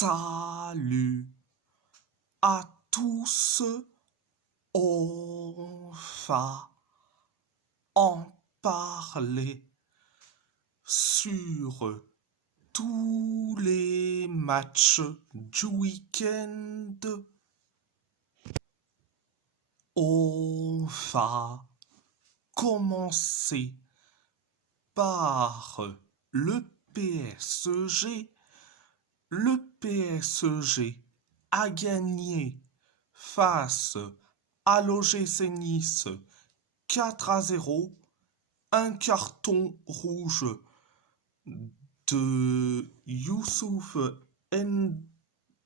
Salut à tous, on va en parler sur tous les matchs du week-end. On va commencer par le PSG. Le PSG a gagné face à l'OGC Nice 4-0. Un carton rouge de Youssouf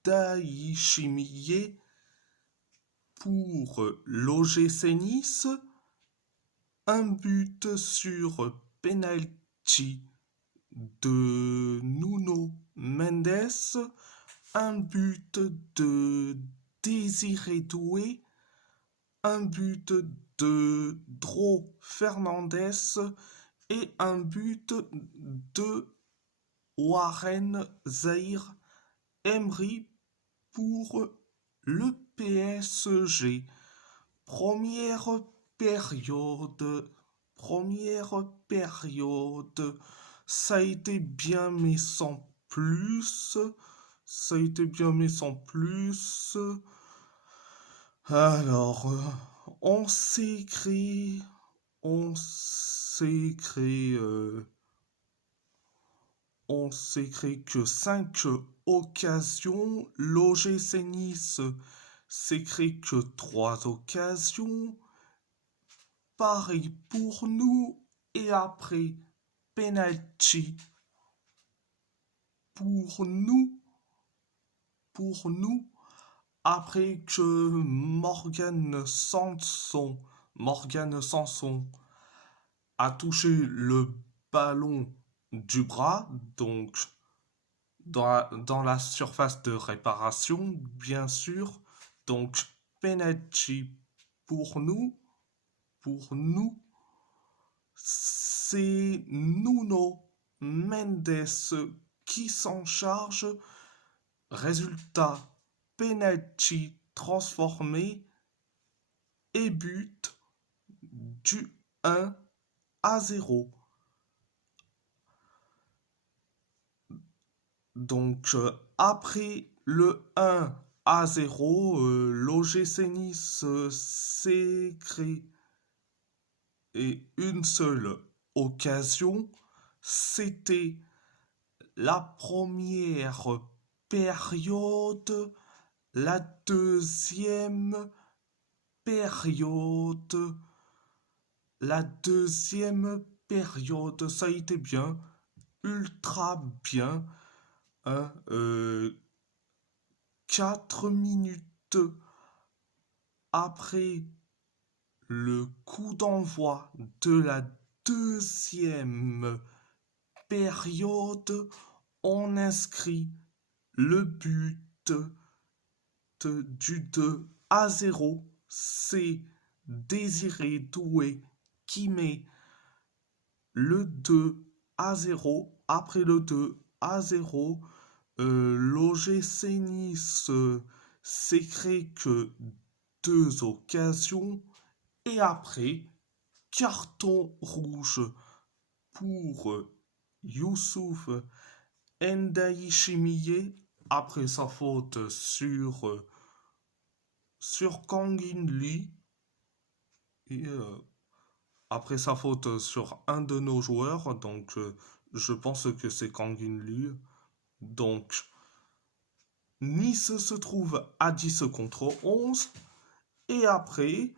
Ndayishimiye pour l'OGC Nice. Un but sur penalty de Nuno Mendes, un but de Désiré Doué, un but de Dro Fernandez et un but de Warren Zahir Emery pour le PSG. Première période, ça a été bien mais sans plus. Alors, on s'écrit que 5 occasions. L'OGC Nice s'écrit que 3 occasions. Pareil pour nous. Et après, penalty pour nous. Après que Morgan Sanson a touché le ballon du bras, donc dans la surface de réparation, bien sûr. Donc, penalty pour nous. C'est Nuno Mendes qui s'en charge. Résultat, penalty transformé et but du 1-0. Donc, après le 1-0, l'OGC Nice s'est créé et une seule occasion. C'était la première période. La deuxième période, ça a été bien, ultra bien. 4 minutes après le coup d'envoi de la deuxième période, on inscrit le but du 2-0. C'est Désiré Doué qui met le 2-0. Après le 2-0, l'OGC Nice s'est créé que 2 occasions. Et après, carton rouge pour Youssouf Ndayishimiye après sa faute sur Kang In Lee et après sa faute sur un de nos joueurs, donc je pense que c'est Kang In Lee. Donc Nice se trouve à 10 contre 11 et après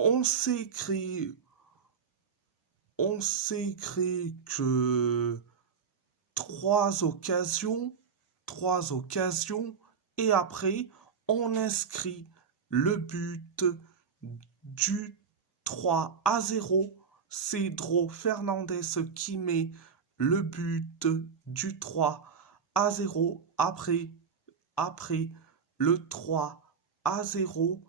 on s'écrit que 3 occasions et après on inscrit le but du 3-0. C'est Dro Fernandez qui met le but du 3-0 après le 3-0.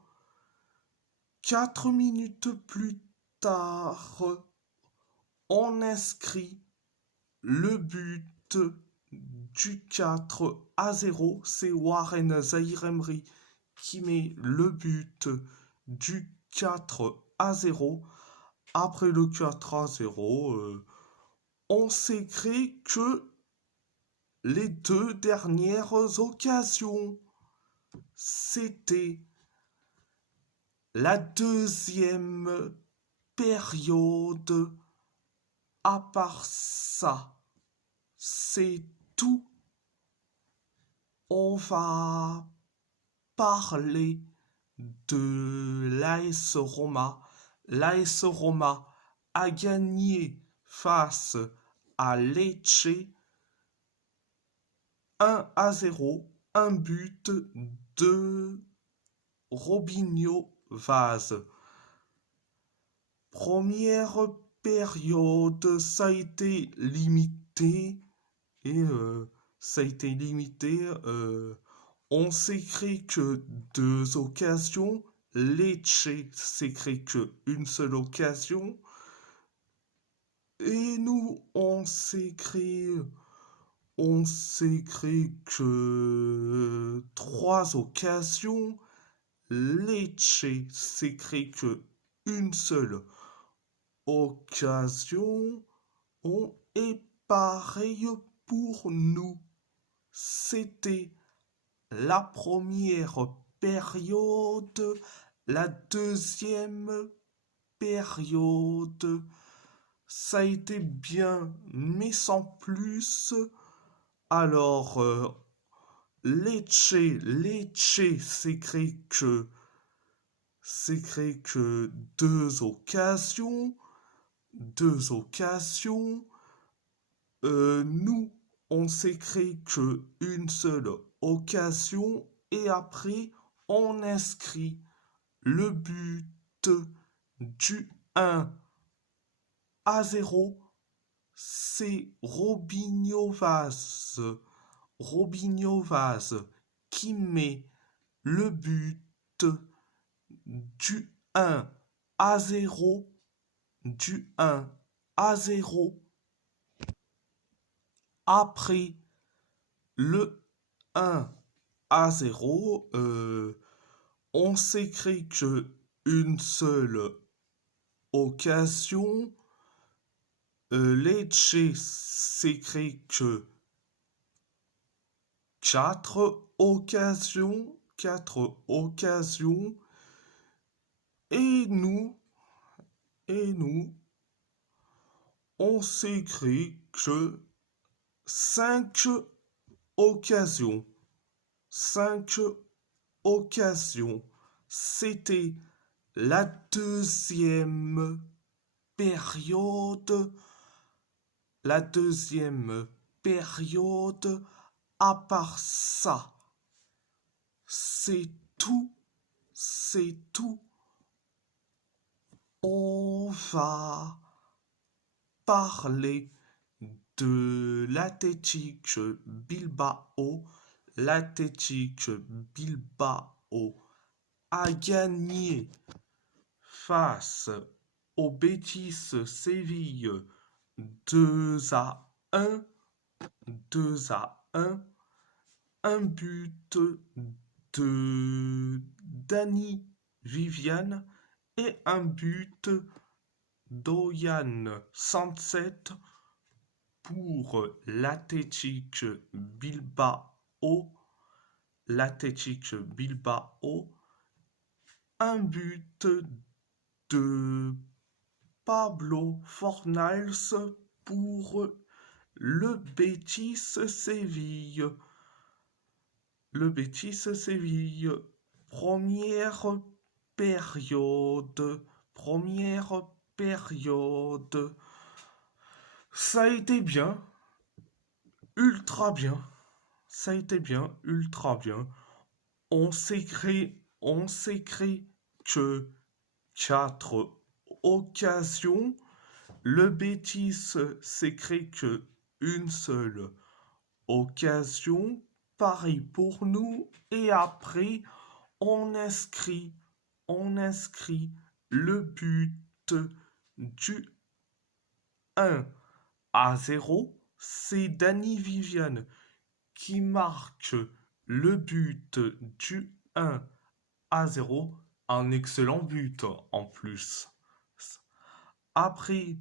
4 minutes plus tard, on inscrit le but du 4-0, c'est Warren Zaïre-Emery qui met le but du 4-0. Après le 4-0, on s'écrit que les deux dernières occasions, c'était la deuxième période. À part ça, c'est tout. On va parler de l'AS Roma. L'AS Roma a gagné face à Lecce 1-0, un but de Robinho Vaz. Première période, ça a été limité et ça a été limité. On s'est créé que deux occasions. Lecce s'est créé que une seule occasion. Et nous, on s'est créé que trois occasions. Lecce s'est créé que une seule occasion. On est pareil pour nous. C'était la première période, la deuxième période, ça a été bien, mais sans plus. Alors, Lecce, c'est créé que deux occasions, deux occasions. Nous, on s'est créé que une seule occasion et après, on inscrit le but du 1-0. C'est Robinho Vaz qui met le but du 1-0, du 1-0. Après le 1-0, on s'est créé que une seule occasion. Lecce s'est créé que quatre occasions. Et nous, et nous, on s'est créé que cinq occasions. Cinq occasions. C'était la deuxième période. La deuxième période. À part ça, c'est tout. C'est tout. On va parler de l'Athletic Bilbao. L'Athletic Bilbao a gagné face au Betis Séville 2-1. 2-1. Un but de Dani Vivian et un but d'Oyan Sanset pour l'Athletic Bilbao. L'Athletic Bilbao. Un but de Pablo Fornals pour le Betis Séville. Le Betis Séville. Première période. Première période. Ça a été bien. Ultra bien. Ça a été bien. Ultra bien. On s'est créé que quatre occasions. Le Betis s'est créé que une seule occasion. Pareil pour nous. Et après, on inscrit le but du 1-0. C'est Dani Vivian qui marque le but du 1-0, un excellent but en plus. Après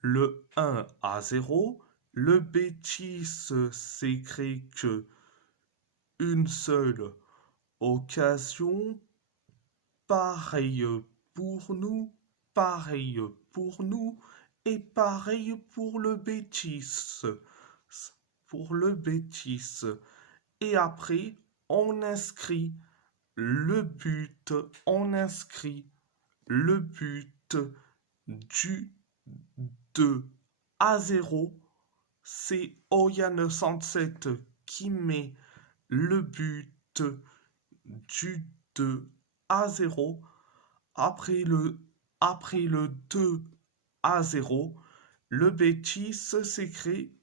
le 1-0, le Betis s'est créé que une seule occasion, pareil pour nous, pareil pour nous et pareil pour le Betis. Pour le Betis. Et après, on inscrit le but, on inscrit le but du 2-0. C'est Oyan 107 qui met le but du 2-0. Après le 2-0, le Betis s'est créé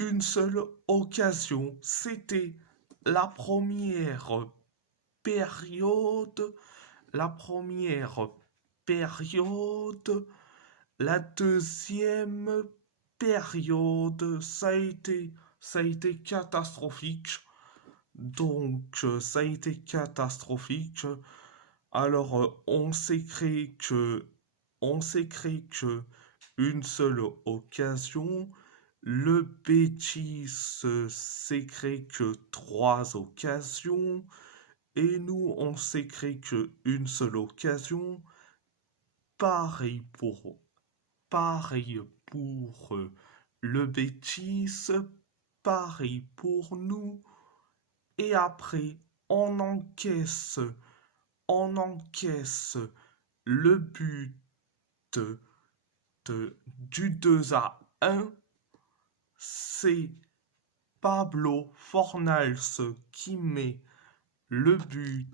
une seule occasion. C'était la première période. La première période. La deuxième période, ça a été catastrophique. Donc, ça a été catastrophique. Alors, on s'est créé que une seule occasion. Le Betis s'est créé que trois occasions. Et nous, on s'est créé que une seule occasion. Pareil pour, pareil pour le Betis. Pareil pour nous. Et après, on encaisse le but du 2-1. C'est Pablo Fornals qui met le but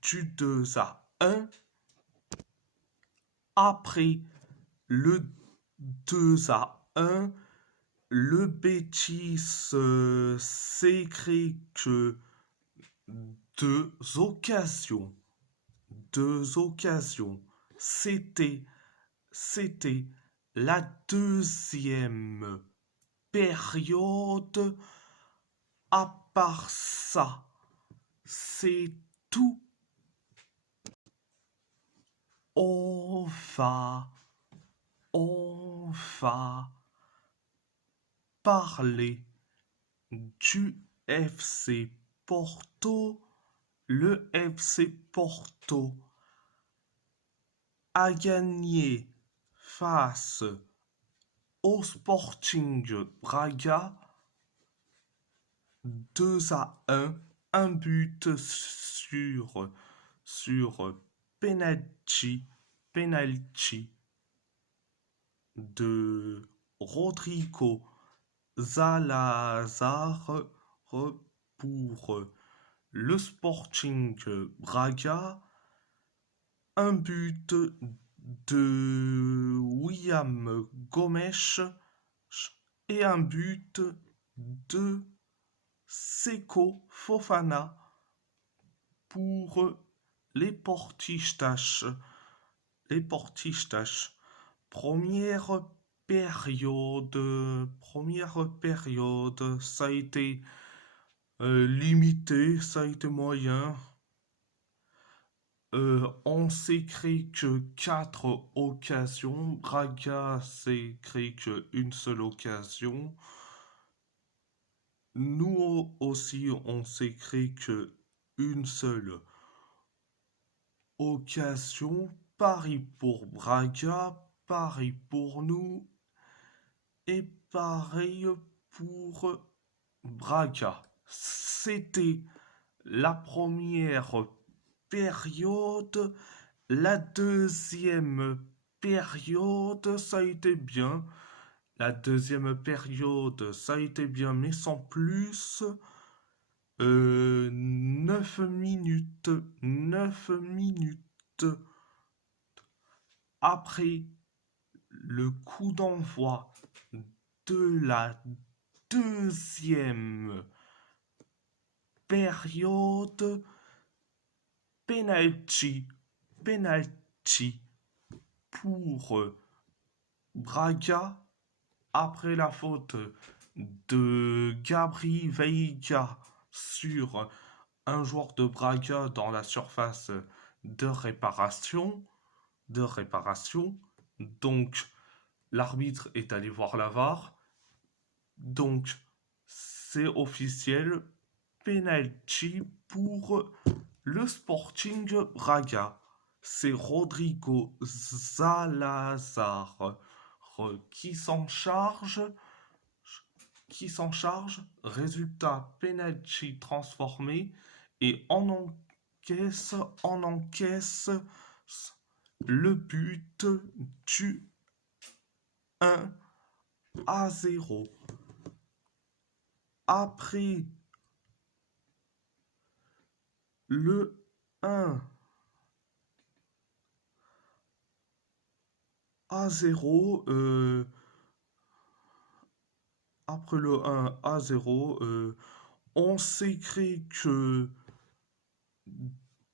du 2-1. Après le 2-1, le Betis s'est créé que deux occasions. Deux occasions. C'était la deuxième période. À part ça, c'est tout. On va parler du FC Porto. Le FC Porto a gagné face au Sporting Braga 2-1, un but sur penalty de Rodrigo Salazar pour le Sporting Braga, un but de William Gomes et un but de Seko Fofana pour les Portistas. Les Portistas. Première période, ça a été limité, ça a été moyen. On s'est créé que quatre occasions. Braga s'est créé qu'une seule occasion. Nous aussi, on s'est créé qu'une seule occasion. Paris pour Braga, pareil pour nous et pareil pour Braga. C'était la première période. La deuxième période, ça a été bien. La deuxième période, ça a été bien, mais sans plus. 9 minutes. 9 minutes. Après le coup d'envoi de la deuxième période, penalty pour Braga après la faute de Gabri Veiga sur un joueur de Braga dans la surface de réparation, de réparation. Donc, l'arbitre est allé voir la VAR. Donc, c'est officiel. Penalty pour le Sporting Braga. C'est Rodrigo Salazar qui s'en charge. Qui s'en charge. Résultat, penalty transformé. Et on encaisse le but du 1-0. Après le 1-0, après le 1-0, on s'est créé que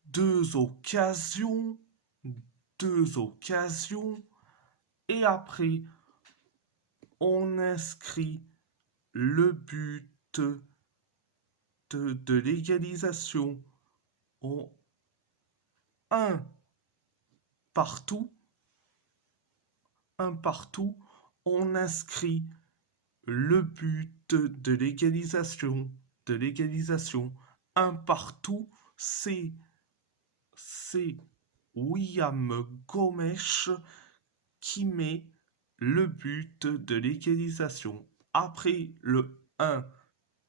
deux occasions, deux occasions, et après on inscrit le but de l'égalisation en un partout, un partout, on inscrit le but de l'égalisation, un partout, c'est William Gomes qui met le but de l'égalisation. Après le 1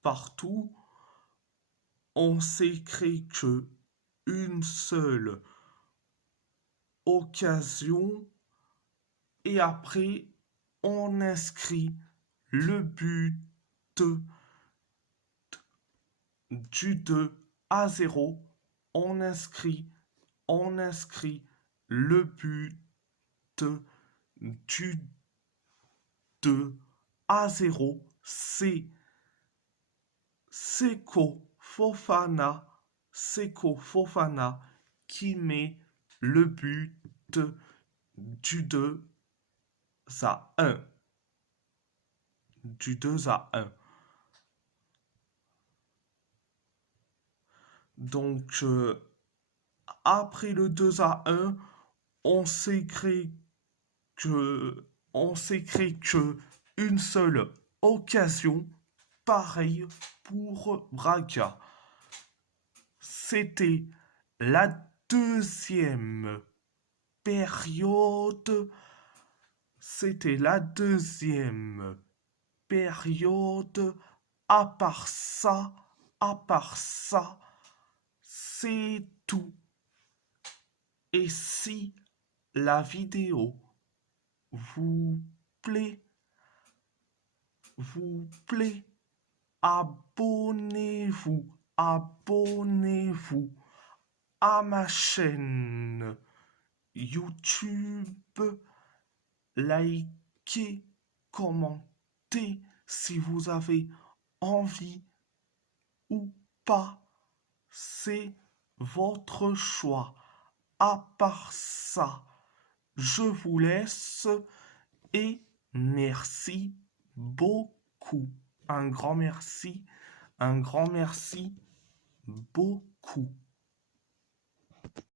partout, on s'est créé que une seule occasion et après on inscrit le but du 2-0. On inscrit le but du 2-0. C'est Seko Fofana qui met le but du 2-1. Du 2-1. Donc, après le 2-1, on s'est créé que une seule occasion, pareil pour Braga. C'était la deuxième période. C'était la deuxième période. À part ça, c'est tout. Et si la vidéo vous plaît, abonnez-vous, abonnez-vous à ma chaîne YouTube, likez, commentez si vous avez envie ou pas, c'est votre choix. À part ça, je vous laisse et merci beaucoup. Un grand merci beaucoup.